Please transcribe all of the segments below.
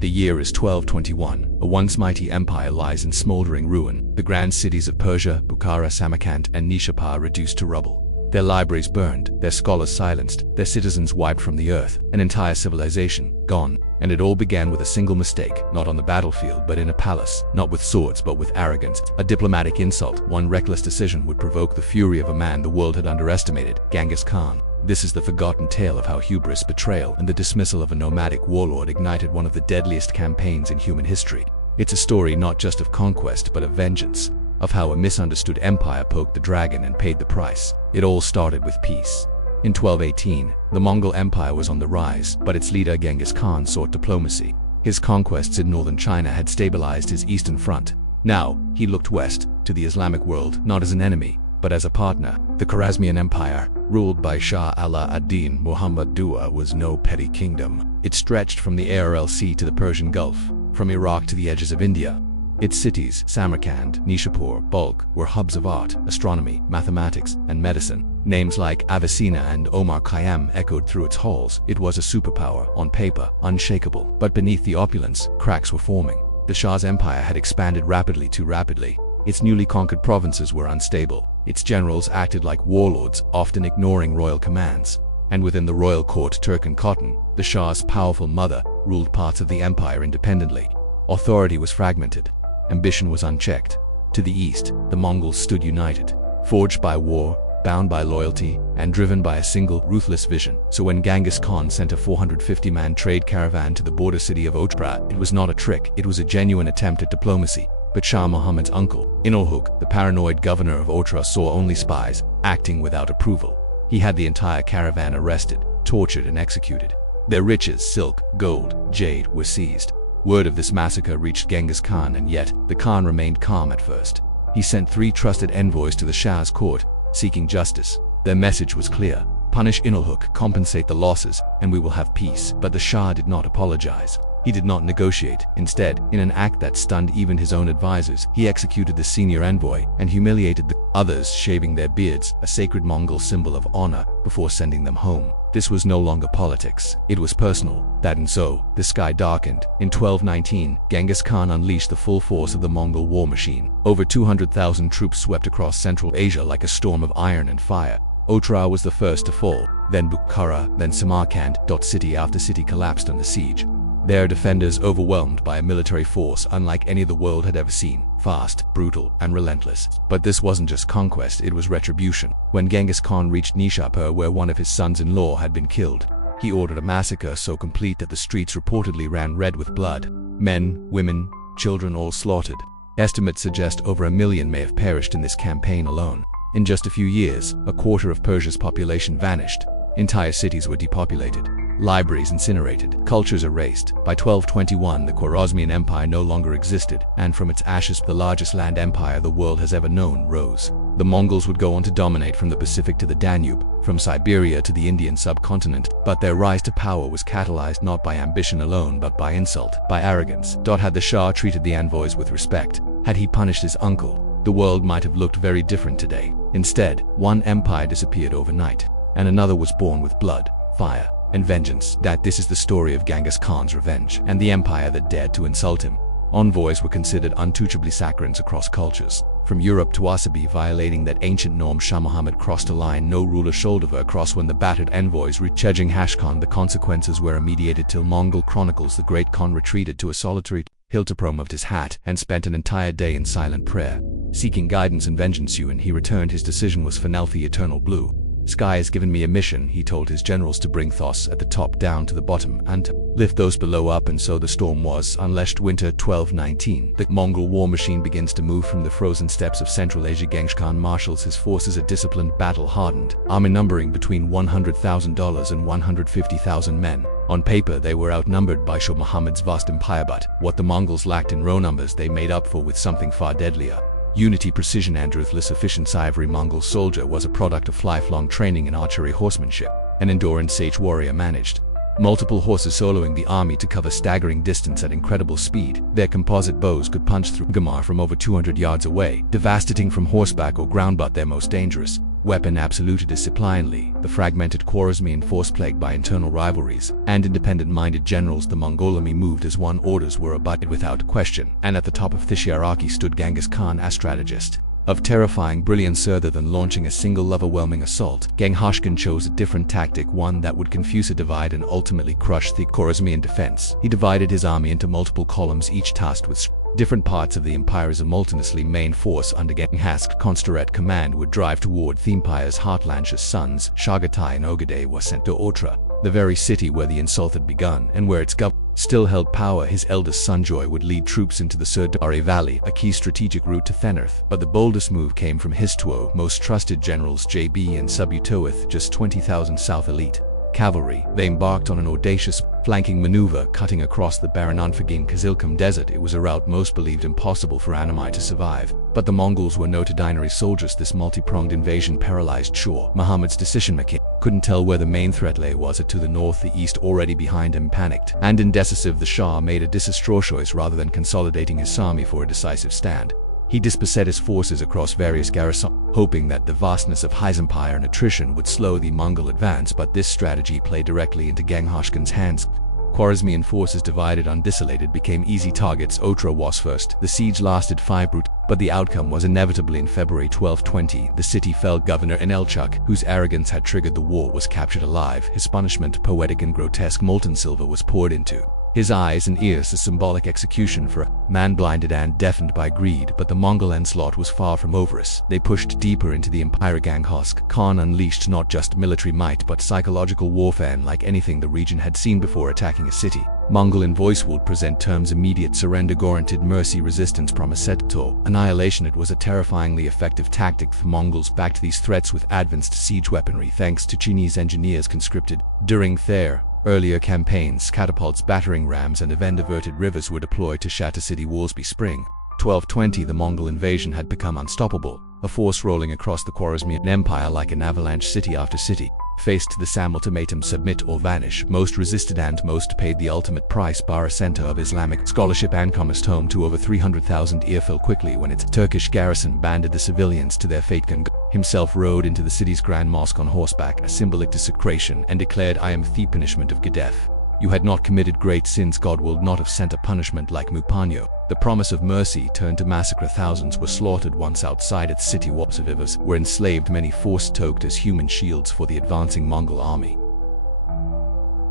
The year is 1221. A once mighty empire lies in smoldering ruin. The grand cities of Persia, Bukhara, Samarkand, and Nishapur reduced to rubble. Their libraries burned, their scholars silenced, their citizens wiped from the earth, an entire civilization gone. And it all began with a single mistake, not on the battlefield but in a palace, not with swords but with arrogance. A diplomatic insult, one reckless decision would provoke the fury of a man the world had underestimated, Genghis Khan. This is the forgotten tale of how hubris, betrayal, and the dismissal of a nomadic warlord ignited one of the deadliest campaigns in human history. It's a story not just of conquest but of vengeance, of how a misunderstood empire poked the dragon and paid the price. It all started with peace. In 1218, the Mongol Empire was on the rise, but its leader Genghis Khan sought diplomacy. His conquests in northern China had stabilized his eastern front. Now, he looked west, to the Islamic world, not as an enemy, but as a partner. The Khwarezmian Empire, ruled by Shah Ala ad-Din Muhammad II, was no petty kingdom. It stretched from the Aral Sea to the Persian Gulf, from Iraq to the edges of India. Its cities, Samarkand, Nishapur, Balkh, were hubs of art, astronomy, mathematics, and medicine. Names like Avicenna and Omar Khayyam echoed through its halls. It was a superpower, on paper, unshakable. But beneath the opulence, cracks were forming. The Shah's empire had expanded rapidly, too rapidly. Its newly conquered provinces were unstable. Its generals acted like warlords, often ignoring royal commands. And within the royal court Turk Cotton, the Shah's powerful mother, ruled parts of the empire independently. Authority was fragmented. Ambition was unchecked. To the east, the Mongols stood united, forged by war, bound by loyalty, and driven by a single, ruthless vision. So when Genghis Khan sent a 450-man trade caravan to the border city of Otra, it was not a trick, it was a genuine attempt at diplomacy. But Shah Muhammad's uncle, Inulhuk, the paranoid governor of Otra, saw only spies, acting without approval. He had the entire caravan arrested, tortured, and executed. Their riches, silk, gold, jade, were seized. Word of this massacre reached Genghis Khan, and yet the Khan remained calm at first. He sent 3 trusted envoys to the Shah's court, seeking justice. Their message was clear: punish Inulhuk, compensate the losses, and we will have peace. But the Shah did not apologize. He did not negotiate. Instead, in an act that stunned even his own advisors, he executed the senior envoy and humiliated the others, shaving their beards, a sacred Mongol symbol of honor, before sending them home. This was no longer politics. It was personal. That and so, the sky darkened. In 1219, Genghis Khan unleashed the full force of the Mongol war machine. Over 200,000 troops swept across Central Asia like a storm of iron and fire. Otra was the first to fall, then Bukhara, then Samarkand. City after city collapsed under siege. Their defenders overwhelmed by a military force unlike any the world had ever seen, fast, brutal, and relentless. But this wasn't just conquest, it was retribution. When Genghis Khan reached Nishapur, where one of his sons-in-law had been killed, he ordered a massacre so complete that the streets reportedly ran red with blood. Men, women, children all slaughtered. Estimates suggest over 1 million may have perished in this campaign alone. In just a few years, a quarter of Persia's population vanished. Entire cities were depopulated. Libraries incinerated, cultures erased. By 1221, the Khwarezmian Empire no longer existed, and from its ashes, the largest land empire the world has ever known rose. The Mongols would go on to dominate from the Pacific to the Danube, from Siberia to the Indian subcontinent, but their rise to power was catalyzed not by ambition alone but by insult, by arrogance. Had the Shah treated the envoys with respect, had he punished his uncle, the world might have looked very different today. Instead, one empire disappeared overnight, and another was born with blood, fire, and vengeance. This is the story of Genghis Khan's revenge, and the empire that dared to insult him. Envoys were considered untouchably saccharines across cultures. From Europe to Asabi, violating that ancient norm, Shah Muhammad crossed a line no ruler should ever cross. When the battered envoys reached Genghis Khan, the consequences were immediate. Till Mongol chronicles, the great Khan retreated to a solitary hill to removed his hat and spent an entire day in silent prayer, seeking guidance and vengeance. When he returned, his decision was Fanelthi eternal blue. Sky has given me a mission, he told his generals, to bring Thos at the top down to the bottom and to lift those below up, and so the storm was unleashed. Winter 1219. The Mongol war machine begins to move from the frozen steppes of Central Asia. Genghis Khan marshals his forces, a disciplined, battle-hardened army numbering between $100,000 and 150,000 men. On paper, they were outnumbered by Shah Muhammad's vast empire, but what the Mongols lacked in raw numbers, they made up for with something far deadlier: unity, precision, and ruthless efficiency. Every Mongol soldier was a product of lifelong training in archery, horsemanship, and endurance. Each warrior managed multiple horses, soloing the army to cover staggering distance at incredible speed. Their composite bows could punch through Gamar from over 200 yards away, devastating from horseback or ground. But their most dangerous weapon absolute disciplinely, the fragmented Khwarezmian force plagued by internal rivalries and independent-minded generals. The Mongol army moved as one, orders were abided without question, and at the top of this hierarchy stood Genghis Khan, a strategist of terrifying brilliance. Rather than launching a single overwhelming assault, Genghis Khan chose a different tactic, one that would confuse, divide, and ultimately crush the Khwarezmian defense. He divided his army into multiple columns, each tasked with different parts of the empire's simultaneously. Main force under Genghis Khan's direct command would drive toward the empire's heartland. His sons, Chagatai and Ogadai, were sent to Otra, the very city where the insult had begun and where its government still held power. His eldest son Joy would lead troops into the Surdari Valley, a key strategic route to Thenarth. But the boldest move came from his two most trusted generals, JB and Subutoith, just 20,000 South elite cavalry. They embarked on an audacious flanking maneuver, cutting across the barren unforgiving Kizilkum Desert. It was a route most believed impossible for Annamite to survive. But the Mongols were no ordinary soldiers. This multi-pronged invasion paralyzed Shah Muhammad's decision-making. Couldn't tell where the main threat lay. Was it to the north, the east, already behind him? Panicked and indecisive, the Shah made a disastrous choice. Rather than consolidating his army for a decisive stand, he dispersed his forces across various garrisons, hoping that the vastness of his empire and attrition would slow the Mongol advance. But this strategy played directly into Genghis Khan's hands. Khwarezmian forces, divided and desolated, became easy targets. Otra was first. The siege lasted 5 brute, but the outcome was inevitably. In February 1220, the city fell. Governor Inelchuk, whose arrogance had triggered the war, was captured alive. His punishment, poetic and grotesque, molten silver was poured into his eyes and ears, a symbolic execution for a man blinded and deafened by greed. But the Mongol onslaught was far from over. They pushed deeper into the empire. Genghis Khan unleashed not just military might but psychological warfare unlike anything the region had seen before. Attacking a city, Mongol envoys would present terms: immediate surrender, guaranteed mercy, resistance promised to annihilation. It was a terrifyingly effective tactic. The Mongols backed these threats with advanced siege weaponry thanks to Chinese engineers conscripted during their earlier campaigns. Catapults, battering rams, and event-diverted rivers were deployed to shatter city walls. By spring 1220, the Mongol invasion had become unstoppable, a force rolling across the Khwarezmian Empire like an avalanche. City after city faced the same ultimatum: submit or vanish. Most resisted and most paid the ultimate price. Bar, a center of Islamic scholarship and commerce, home to over 300,000, fell quickly when its Turkish garrison banded the civilians to their fate. Khan himself rode into the city's grand mosque on horseback, a symbolic desecration, and declared, "I am the punishment of Gadef. You had not committed great sins. God would not have sent a punishment like Mupanyo." The promise of mercy turned to massacre. Thousands were slaughtered. Once outside its city walls, survivors were enslaved, many forced toked as human shields for the advancing Mongol army.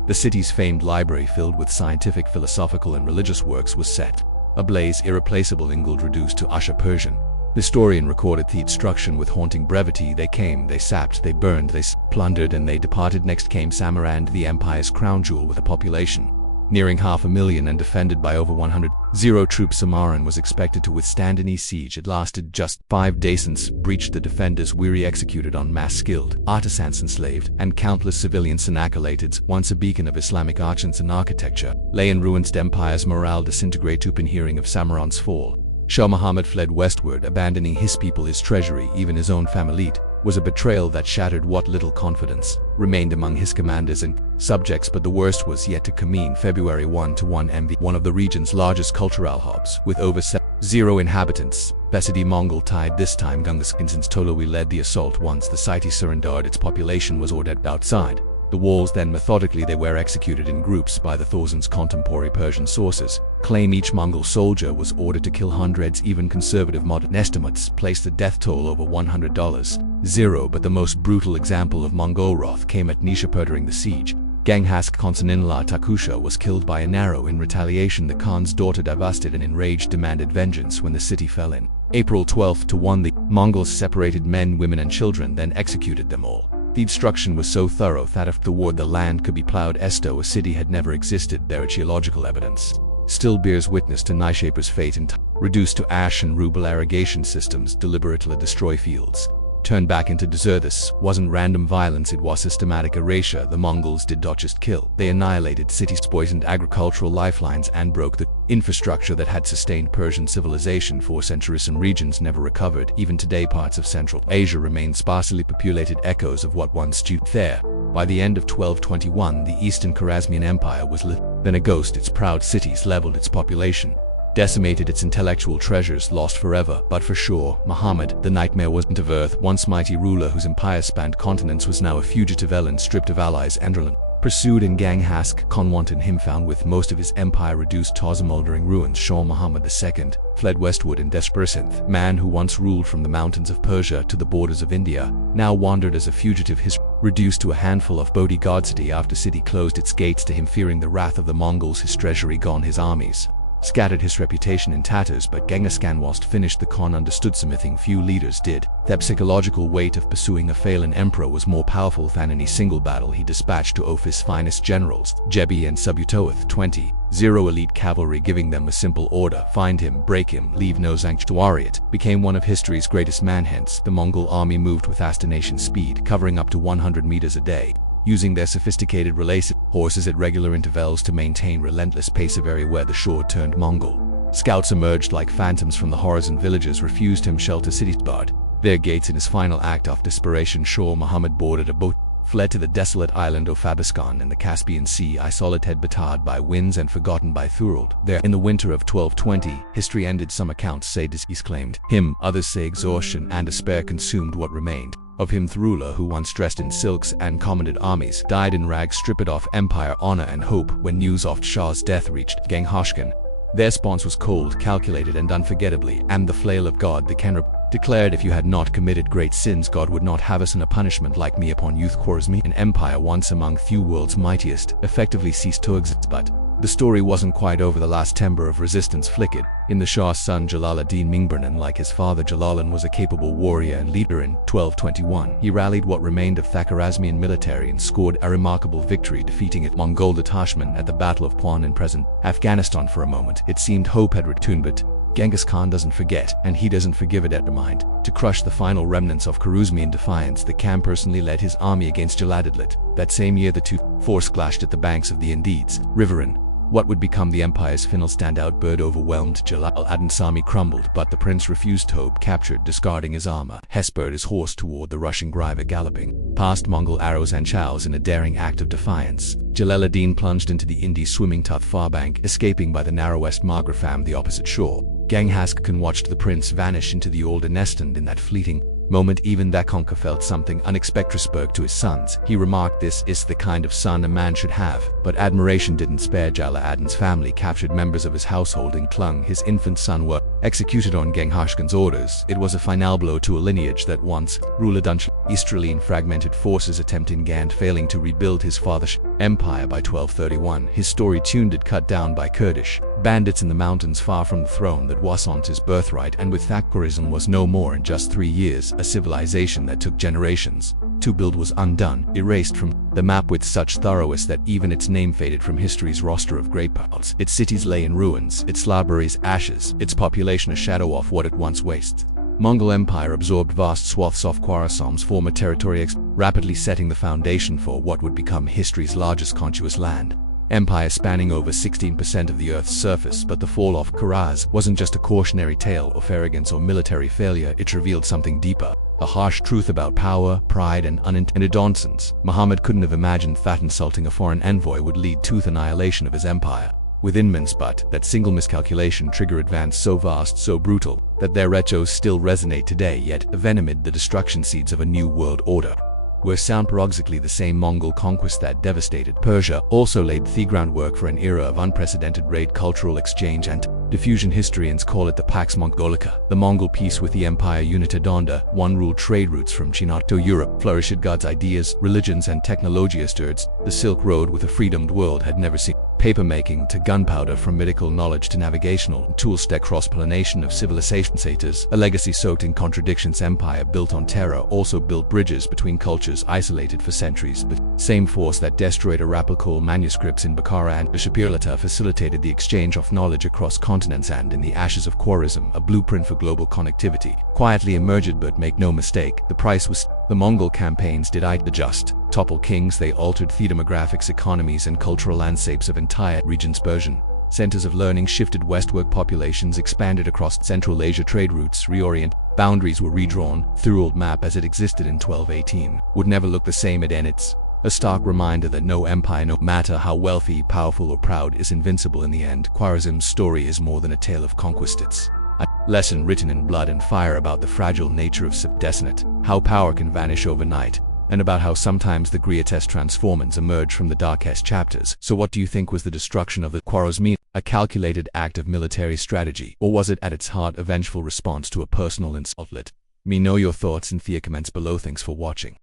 The city's famed library, filled with scientific, philosophical, and religious works, was set ablaze. Irreplaceable Ingold reduced to Usha Persian. The historian recorded the destruction with haunting brevity. They came, they sapped, they burned, they plundered, and they departed. Next came Samarkand, the empire's crown jewel, with a population nearing 500,000 and defended by over 100 troops. Samarkand was expected to withstand any siege. It lasted just 5 days. Since breached, the defenders weary, executed en masse, skilled artisans enslaved, and countless civilians annihilated. Once a beacon of Islamic archons and architecture, lay in ruins. The empire's morale disintegrated. Upon hearing of Samarkand's fall, Shah Muhammad fled westward, abandoning his people, his treasury, even his own family. It was a betrayal that shattered what little confidence remained among his commanders and subjects. But the worst was yet to come. February 1 MV, one of the region's largest cultural hubs, with over 0 inhabitants, Besidi Mongol tide. This time Genghis Khan Tolowi led the assault. Once the city surrendered, its population was ordered outside the walls. Then methodically they were executed in groups by the thousands. Contemporary Persian sources claim each Mongol soldier was ordered to kill hundreds. Even conservative modern estimates place the death toll over $100. But the most brutal example of Mongol wrath came at Nishapur during the siege. Genghis Khan's in-law Takusha was killed by an arrow. In retaliation, the Khan's daughter, devastated and enraged, demanded vengeance. When the city fell in April 12-1, the Mongols separated men, women, and children, then executed them all. The destruction was so thorough that if the word the land could be plowed, a city had never existed. Their archaeological evidence still bears witness to Nishapu's fate. And reduced to ash and rubble, irrigation systems deliberately destroy fields, turned back into desert. This wasn't random violence, it was systematic erasure. The Mongols did not just kill, they annihilated cities, poisoned agricultural lifelines, and broke the infrastructure that had sustained Persian civilization for centuries. Some regions never recovered. Even today, parts of Central Asia remain sparsely populated, echoes of what once stood there. By the end of 1221, the Eastern Khwarezmian Empire was little than a ghost. Its proud cities leveled, its population decimated its intellectual treasures, lost forever. But for sure, Muhammad, the nightmare wasn't of earth, once mighty ruler whose empire spanned continents, was now a fugitive eland stripped of allies and pursued, and Genghis Khan wanted him found with most of his empire reduced to smoldering ruins. Shah Muhammad II fled westward in desperation. Man who once ruled from the mountains of Persia to the borders of India, now wandered as a fugitive, reduced to a handful of bodyguards. City after city closed its gates to him, fearing the wrath of the Mongols. His treasury gone, his armies scattered, his reputation in tatters. But Genghis Khan, whilst finished, the Khan understood something few leaders did. That psychological weight of pursuing a fallen emperor was more powerful than any single battle. He dispatched two of his finest generals, Jebi and Subutoth, 20 elite cavalry, giving them a simple order: find him, break him, leave no sanctuary. It became one of history's greatest man. Hence, the Mongol army moved with astonishing speed, covering up to 100 meters a day, using their sophisticated relays horses at regular intervals to maintain relentless pace. Everywhere the shore turned, Mongol scouts emerged like phantoms from the horizon. Villages refused him shelter, cities barred their gates. In his final act of desperation, Shah Muhammad boarded a boat, fled to the desolate island of Fabiskan in the Caspian Sea, isolated, battered by winds and forgotten by Thurald. There, in the winter of 1220, history ended. Some accounts say disease claimed him, others say exhaustion and despair consumed what remained of him. The ruler who once dressed in silks and commanded armies died in rags, stripped of empire, honor and hope. When news of Shah's death reached Genghis Khan, their response was cold, calculated and unforgettably. "And the flail of God," the Khan declared, "if you had not committed great sins, God would not have us in a punishment like me upon youth." Khwarezmi, an empire once among few world's mightiest, effectively ceased to exist. But the story wasn't quite over. The last ember of resistance flickered in the Shah's son Jalaluddin Mingburnan. Like his father, Jalaluddin was a capable warrior and leader. In 1221, he rallied what remained of Khwarezmian military and scored a remarkable victory, defeating its Mongol detachment at the Battle of Puan in present Afghanistan. For a moment, it seemed hope had returned, but Genghis Khan doesn't forget, and he doesn't forgive it. Determined to crush the final remnants of Khwarezmi in defiance, the Khan personally led his army against Jalaluddin. That same year, the two forces clashed at the banks of the Indus River. In what would become the empire's final standout bird, overwhelmed Jalaluddin's army crumbled, but the prince refused hope. Captured, discarding his armor, he spurred his horse toward the rushing Griver, galloping past Mongol arrows and chows. In a daring act of defiance, Jalaluddin plunged into the Indus, swimming to the far bank, escaping by the narrowest Margrafam, the opposite shore. Genghis Khan watched the prince vanish into the older nest, and in that fleeting moment, even that conqueror felt something unexpected. Spoke to his sons. He remarked, "This is the kind of son a man should have." But admiration didn't spare Jalaluddin's family. Captured members of his household and clung his infant son were executed on Genghis Khan's orders. It was a final blow to a lineage that once ruled Easterly in fragmented forces, attempting and failing to rebuild his father's empire. By 1231, his story tuned it, cut down by Kurdish bandits in the mountains far from the throne that was on his birthright, and with Khwarezm was no more. In just 3 years, a civilization that took generations to build was undone, erased from the map with such thoroughness that even its name faded from history's roster of great battles. Its cities lay in ruins, its libraries ashes, its population a shadow of what it once wasted. Mongol Empire absorbed vast swaths of Khwarezm's former territory, rapidly setting the foundation for what would become history's largest contiguous land empire, spanning over 16% of the Earth's surface. But the fall of Khwarezm wasn't just a cautionary tale of arrogance or military failure. It revealed something deeper, a harsh truth about power, pride, and unintended nonsense. Muhammad couldn't have imagined that insulting a foreign envoy would lead to the annihilation of his empire within minutes, but that single miscalculation triggered advance so vast, so brutal, that their echoes still resonate today, yet envenomed the destruction seeds of a new world order. Were sound paradoxically the same Mongol conquest that devastated Persia also laid the groundwork for an era of unprecedented raid, cultural exchange, and diffusion. Historians call it the Pax Mongolica. The Mongol peace with the empire united under one rule. Trade routes from China to Europe flourished. God's ideas, religions, and technology stirred the Silk Road with a freedomed world had never seen. Papermaking to gunpowder, from medical knowledge to navigational tools, to cross-pollination of civilization. Satyrs, a legacy soaked in contradictions. Empire built on terror also built bridges between cultures isolated for centuries. But same force that destroyed Arabical manuscripts in Bukhara and Shapirlata facilitated the exchange of knowledge across continents. And in the ashes of Khwarezm, a blueprint for global connectivity quietly emerged. But make no mistake, the price was the Mongol campaigns did not adjust, topple kings. They altered the demographics, economies, and cultural landscapes of entire regions. Persian centers of learning shifted westward, populations expanded across Central Asia, trade routes reorient, boundaries were redrawn. Thurald map as it existed in 1218 would never look the same again. Its A stark reminder that no empire, no matter how wealthy, powerful, or proud, is invincible in the end. Khwarizm's story is more than a tale of conquest. It's a lesson written in blood and fire about the fragile nature of subordinate, how power can vanish overnight, and about how sometimes the greatest transformations emerge from the darkest chapters. So what do you think was the destruction of the Khwarizmi? A calculated act of military strategy, or was it at its heart a vengeful response to a personal insult? Let me know your thoughts in the comments below. Thanks for watching.